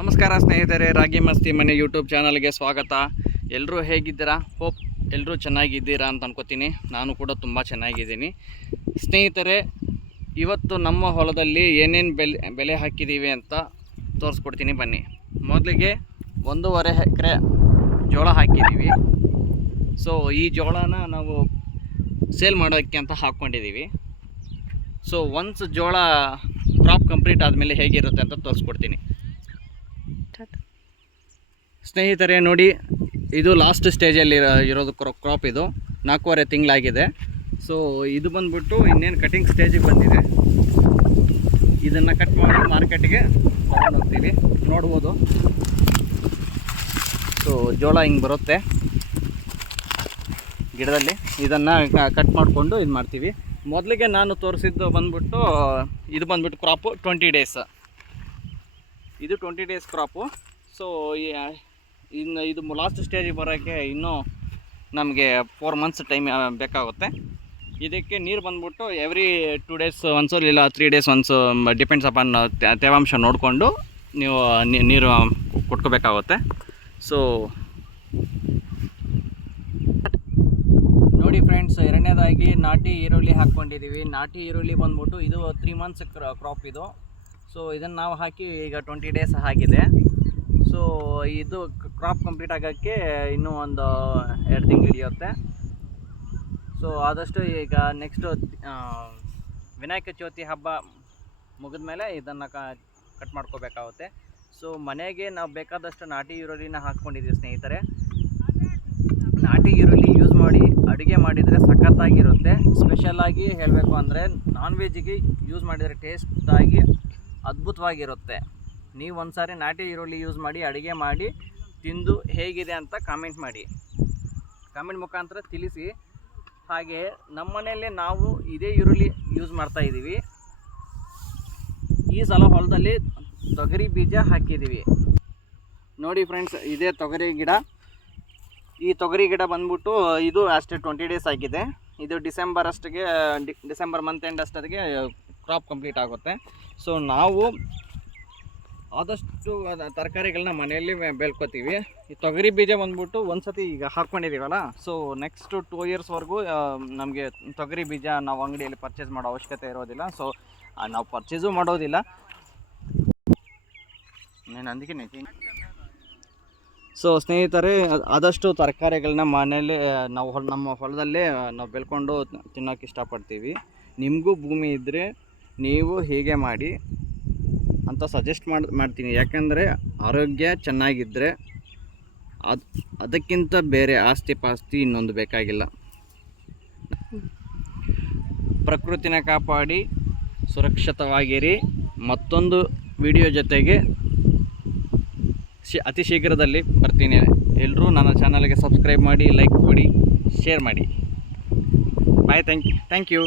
ನಮಸ್ಕಾರ ಸ್ನೇಹಿತರೆ, ರಾಗಿ ಮಸ್ತಿ ಮನೆ ಯೂಟ್ಯೂಬ್ ಚಾನಲ್ಗೆ ಸ್ವಾಗತ. ಎಲ್ಲರೂ ಹೇಗಿದ್ದೀರಾ? ಹೋಪ್ ಎಲ್ಲರೂ ಚೆನ್ನಾಗಿದ್ದೀರಾ ಅಂತ ಅನ್ಕೋತೀನಿ. ನಾನು ಕೂಡ ತುಂಬ ಚೆನ್ನಾಗಿದ್ದೀನಿ. ಸ್ನೇಹಿತರೆ, ಇವತ್ತು ನಮ್ಮ ಹೊಲದಲ್ಲಿ ಏನೇನು ಬೆಲೆ ಬೆಲೆ ಹಾಕಿದ್ದೀವಿ ಅಂತ ತೋರಿಸ್ಕೊಡ್ತೀನಿ ಬನ್ನಿ. ಮೊದಲಿಗೆ ಒಂದೂವರೆ ಎಕರೆ ಜೋಳ ಹಾಕಿದ್ದೀವಿ ಸೊ ಈ ಜೋಳನ ನಾವು ಸೇಲ್ ಮಾಡೋಕ್ಕೆ ಅಂತ ಹಾಕ್ಕೊಂಡಿದ್ದೀವಿ ಸೊ ಒನ್ಸ್ ಜೋಳ ಕ್ರಾಪ್ ಕಂಪ್ಲೀಟ್ ಆದಮೇಲೆ ಹೇಗಿರುತ್ತೆ ಅಂತ ತೋರಿಸ್ಕೊಡ್ತೀನಿ. ಸ್ನೇಹಿತರೆ, ನೋಡಿ, ಇದು ಲಾಸ್ಟ್ ಸ್ಟೇಜಲ್ಲಿ ಇರೋದು ಕ್ರಾಪ್ ಇದು. ನಾಲ್ಕೂವರೆ ತಿಂಗಳಾಗಿದೆ. ಸೊ ಇದು ಬಂದ್ಬಿಟ್ಟು ಇನ್ನೇನು ಕಟಿಂಗ್ ಸ್ಟೇಜಿಗೆ ಬಂದಿದೆ. ಇದನ್ನು ಕಟ್ ಮಾಡಿ ಮಾರ್ಕೆಟ್ಗೆ ಹೋಗ್ತೀವಿ. ನೋಡ್ಬೋದು. ಸೊ ಜೋಳ ಹಿಂಗೆ ಬರುತ್ತೆ. ಗಿಡದಲ್ಲಿ. ಇದನ್ನು ಕಟ್ ಮಾಡಿಕೊಂಡು ಇದು ಮಾಡ್ತೀವಿ. ಮೊದಲಿಗೆ ನಾನು ತೋರಿಸಿದ್ದು ಬಂದ್ಬಿಟ್ಟು, ಇದು ಬಂದ್ಬಿಟ್ಟು ಕ್ರಾಪು ಟ್ವೆಂಟಿ ಡೇಸ್ ಇದು ಟ್ವೆಂಟಿ ಡೇಸ್ ಕ್ರಾಪು ಸೊ ಇನ್ನು ಇದು ಲಾಸ್ಟ್ ಸ್ಟೇಜಿಗೆ ಬರೋಕ್ಕೆ ಇನ್ನೂ ನಮಗೆ ಫೋರ್ ಮಂತ್ಸ್ ಟೈಮ್ ಬೇಕಾಗುತ್ತೆ. ಇದಕ್ಕೆ ನೀರು ಬಂದ್ಬಿಟ್ಟು ಎವ್ರಿ ಟೂ ಡೇಸ್ ಒನ್ಸು ಇಲ್ಲ three days once depends upon ತೇವಾಂಶ ನೋಡಿಕೊಂಡು ನೀವು ನೀರು ಕೊಟ್ಕೋಬೇಕಾಗುತ್ತೆ. ಸೊ ನೋಡಿ ಫ್ರೆಂಡ್ಸ್ ಎರಡನೇದಾಗಿ ನಾಟಿ ಈರುಳ್ಳಿ ಹಾಕ್ಕೊಂಡಿದ್ದೀವಿ ನಾಟಿ ಈರುಳ್ಳಿ ಬಂದ್ಬಿಟ್ಟು ಇದು ತ್ರೀ ಮಂತ್ಸ್ ಕ್ರಾಪ್ ಇದು. ಸೊ ಇದನ್ನು ನಾವು ಹಾಕಿ ಈಗ ಟ್ವೆಂಟಿ ಡೇಸ್ ಆಗಿದೆ. ಸೊ ಇದು ಕ್ರಾಪ್ ಕಂಪ್ಲೀಟ್ ಆಗೋಕ್ಕೆ ಇನ್ನೂ ಒಂದು ಎರಡು ತಿಂಗಳು ಹಿಡಿಯುತ್ತೆ. ಸೊ ಆದಷ್ಟು ಈಗ ನೆಕ್ಸ್ಟು ವಿನಾಯಕ ಚೌತಿ ಹಬ್ಬ ಮುಗಿದ ಮೇಲೆ ಇದನ್ನು ಕಟ್ ಮಾಡ್ಕೋಬೇಕಾಗುತ್ತೆ. ಸೊ ಮನೆಗೆ ನಾವು ಬೇಕಾದಷ್ಟು ನಾಟಿ ಈರುಳ್ಳಿನ ಹಾಕ್ಕೊಂಡಿದ್ದೀವಿ ಸ್ನೇಹಿತರೆ. ನಾಟಿ ಈರುಳ್ಳಿ ಯೂಸ್ ಮಾಡಿ ಅಡುಗೆ ಮಾಡಿದರೆ ಸಖತ್ತಾಗಿರುತ್ತೆ. ಸ್ಪೆಷಲಾಗಿ ಹೇಳಬೇಕು ಅಂದರೆ ನಾನ್ ವೆಜ್ಗೆ ಯೂಸ್ ಮಾಡಿದರೆ ಟೇಸ್ಟಾಗಿ ಅದ್ಭುತವಾಗಿರುತ್ತೆ. ನೀವು ಒಂದು ಸಾರಿ ನಾಟಿ ಈರುಳ್ಳಿ ಯೂಸ್ ಮಾಡಿ, ಅಡುಗೆ ಮಾಡಿ ತಿಂದು ಹೇಗಿದೆ ಅಂತ ಕಾಮೆಂಟ್ ಮಾಡಿ. ಕಾಮೆಂಟ್ ಮುಖಾಂತರ ತಿಳಿಸಿ. ಹಾಗೆ ನಮ್ಮನೆಯಲ್ಲೇ ನಾವು ಇದೇ ಈರುಳ್ಳಿ ಯೂಸ್ ಮಾಡ್ತಾ ಇದ್ದೀವಿ. ಈ ಸಲ ಹೊಲದಲ್ಲಿ ತೊಗರಿ ಬೀಜ ಹಾಕಿದ್ದೀವಿ. ನೋಡಿ ಫ್ರೆಂಡ್ಸ್ ಇದೇ ತೊಗರಿ ಗಿಡ. ಈ ತೊಗರಿ ಗಿಡ ಬಂದ್ಬಿಟ್ಟು ಇದು ಅಷ್ಟೇ ಟ್ವೆಂಟಿ ಡೇಸ್ ಆಗಿದೆ. ಇದು ಡಿಸೆಂಬರ್ ಅಷ್ಟಿಗೆ ಡಿಸೆಂಬರ್ ಮಂತ್ ಎಂಡ್ ಅಷ್ಟೊತ್ತಿಗೆ ಕ್ರಾಪ್ ಕಂಪ್ಲೀಟ್ ಆಗುತ್ತೆ. ಸೊ ನಾವು ಆದಷ್ಟು ತರಕಾರಿಗಳನ್ನ ಮನೆಯಲ್ಲಿ ಬೆಳ್ಕೊತೀವಿ. ಈ ತೊಗರಿ ಬೀಜ ಬಂದ್ಬಿಟ್ಟು ಒಂದಸತಿ ಈಗ ಹಾಕ್ಕೊಂಡಿದ್ದೀವಲ್ಲ ಸೊ ನೆಕ್ಸ್ಟ್ ಟೂ ಇಯರ್ಸ್ವರೆಗೂ ನಮಗೆ ತೊಗರಿ ಬೀಜ ನಾವು ಅಂಗಡಿಯಲ್ಲಿ ಪರ್ಚೇಸ್ ಮಾಡೋ ಅವಶ್ಯಕತೆ ಇರೋದಿಲ್ಲ ಸೊ ನಾವು ಪರ್ಚೇಸು ಮಾಡೋದಿಲ್ಲ. ನೀನು ಅದಕ್ಕೆ ಸೊ ಸ್ನೇಹಿತರೆ, ಆದಷ್ಟು ತರಕಾರಿಗಳನ್ನ ಮನೇಲಿ ನಾವು ಹೊಲ, ನಮ್ಮ ಹೊಲದಲ್ಲೇ ನಾವು ಬೆಳ್ಕೊಂಡು ತಿನ್ನೋಕೆ ಇಷ್ಟಪಡ್ತೀವಿ. ನಿಮಗೂ ಭೂಮಿ ಇದ್ದರೆ ನೀವು ಹೀಗೆ ಮಾಡಿ. ಅಂತ ಸಜೆಸ್ಟ್ ಮಾಡಿ, ಮಾಡ್ತೀನಿ. ಯಾಕಂದರೆ ಆರೋಗ್ಯ ಚೆನ್ನಾಗಿದ್ದರೆ ಅದು, ಅದಕ್ಕಿಂತ ಬೇರೆ ಆಸ್ತಿ ಪಾಸ್ತಿ ಇನ್ನೊಂದು ಬೇಕಾಗಿಲ್ಲ. ಪ್ರಕೃತಿನ ಕಾಪಾಡಿ, ಸುರಕ್ಷಿತವಾಗಿರಿ. ಮತ್ತೊಂದು ವಿಡಿಯೋ ಜೊತೆಗೆ ಶಿ, ಅತಿ ಶೀಘ್ರದಲ್ಲಿ ಬರ್ತೀನಿ. ಎಲ್ಲರೂ ನನ್ನ ಚಾನಲ್ಗೆ ಸಬ್ಸ್ಕ್ರೈಬ್ ಮಾಡಿ ಲೈಕ್ ಕೊಡಿ ಶೇರ್ ಮಾಡಿ. Bye thank thank you